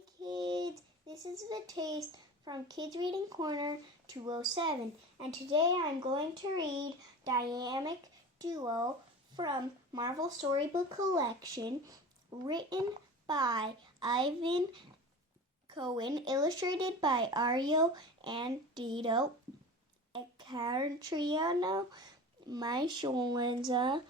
Hi kids, this is the Taste from Kids Reading Corner 207, and today I'm going to read Dynamic Duo from Marvel Storybook Collection, written by Ivan Cohen, illustrated by Ario and Dito, Ekaterina, Myshalova,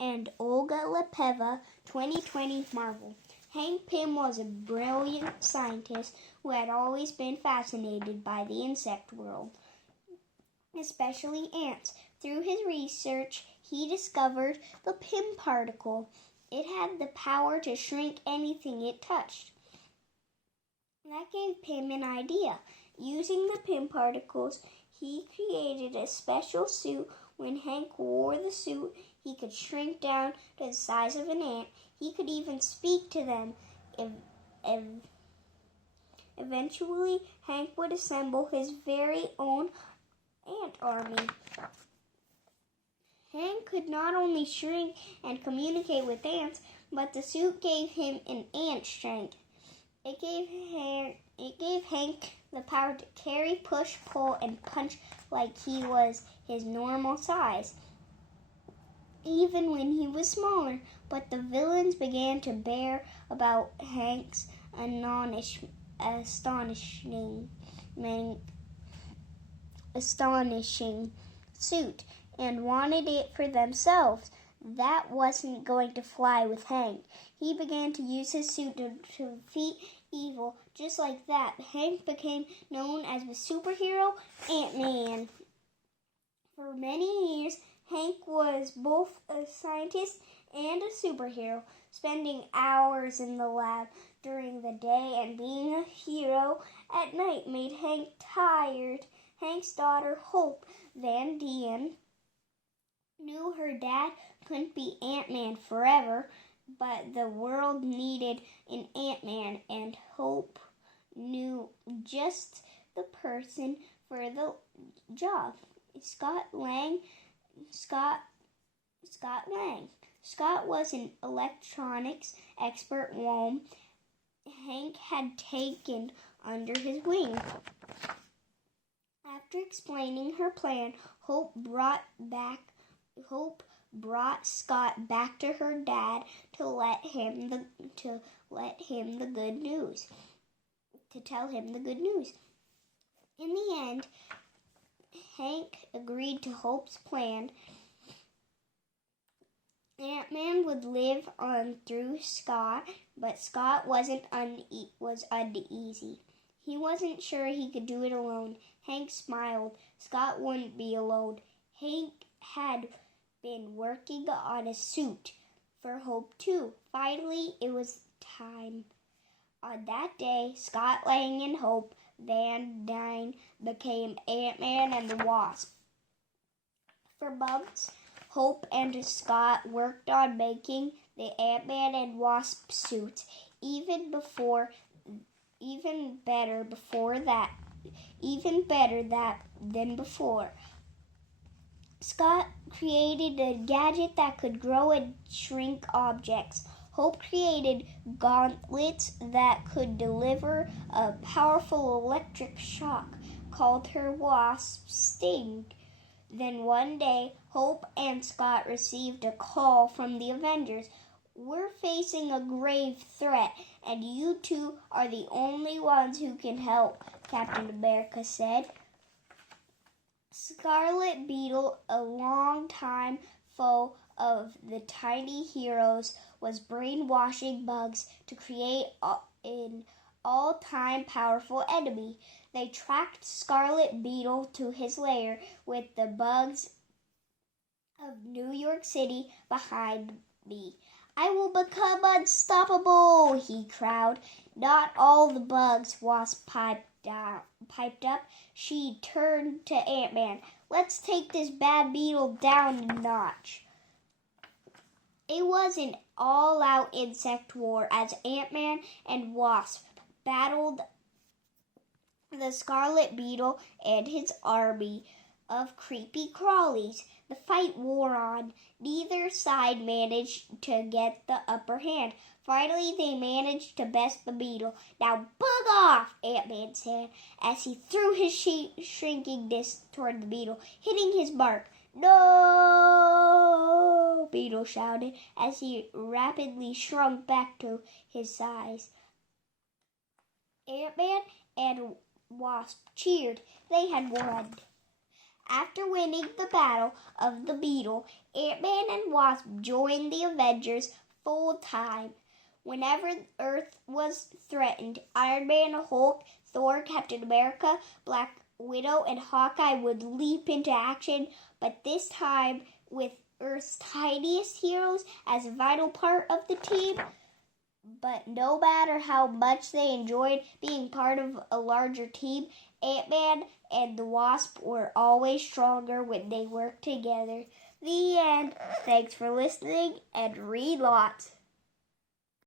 and Olga Lepaeva, 2020 Marvel. Hank Pym was a brilliant scientist who had always been fascinated by the insect world, especially ants. Through his research, he discovered the Pym particle. It had the power to shrink anything it touched. That gave Pym an idea. Using the Pym particles, he created a special suit. When Hank wore the suit, he could shrink down to the size of an ant. He could even speak to them. Eventually, Hank would assemble his very own ant army. Hank could not only shrink and communicate with ants, but the suit gave him an ant strength. It gave Hank the power to carry, push, pull, and punch like he was his normal size, even when he was smaller. But the villains began to bear about Hank's astonishing suit and wanted it for themselves. That wasn't going to fly with Hank. He began to use his suit to defeat evil. Just like that, Hank became known as the superhero Ant-Man. For many years, Hank was both a scientist and a superhero, spending hours in the lab during the day and being a hero at night made Hank tired. Hank's daughter, Hope Van Dusen, knew her dad couldn't be Ant-Man forever, but the world needed an Ant-Man, and Hope knew just the person for the job. Scott Lang. Scott was an electronics expert whom Hank had taken under his wing. After explaining her plan, Hope brought Scott back to her dad to tell him the good news. In the end, Hank agreed to Hope's plan. Ant-Man would live on through Scott, but Scott was uneasy. He wasn't sure he could do it alone. Hank smiled. Scott wouldn't be alone. Hank had been working on a suit for Hope too. Finally, it was time. On that day, Scott Lang and Hope Van Dusen became Ant-Man and the Wasp. For months, Hope and Scott worked on making the Ant-Man and Wasp suits even better than before. Scott created a gadget that could grow and shrink objects. Hope created gauntlets that could deliver a powerful electric shock, called her Wasp Sting. Then one day, Hope and Scott received a call from the Avengers. "We're facing a grave threat, and you two are the only ones who can help," Captain America said. Scarlet Beetle, a longtime foe of the tiny heroes, was brainwashing bugs to create an all-time powerful enemy. They tracked Scarlet Beetle to his lair with the bugs of New York City behind me. "I will become unstoppable," he crowed. "Not all the bugs," Wasp piped up. She turned to Ant-Man. "Let's take this bad beetle down a notch." It was an all-out insect war as Ant-Man and Wasp battled the Scarlet Beetle and his army. of creepy crawlies. The fight wore on. Neither side managed to get the upper hand. Finally, they managed to best the beetle. "Now bug off," Ant-Man said, as he threw his shrinking disc toward the beetle, hitting his mark. "No!" Beetle shouted as he rapidly shrunk back to his size. Ant-Man and Wasp cheered. They had won. After winning the battle of the beetle, Ant-Man and Wasp joined the Avengers full time. Whenever Earth was threatened, Iron Man, Hulk, Thor, Captain America, Black Widow, and Hawkeye would leap into action, but this time with Earth's tiniest heroes as a vital part of the team. But no matter how much they enjoyed being part of a larger team, Ant-Man and the Wasp were always stronger when they worked together. The end. Thanks for listening, and read lots.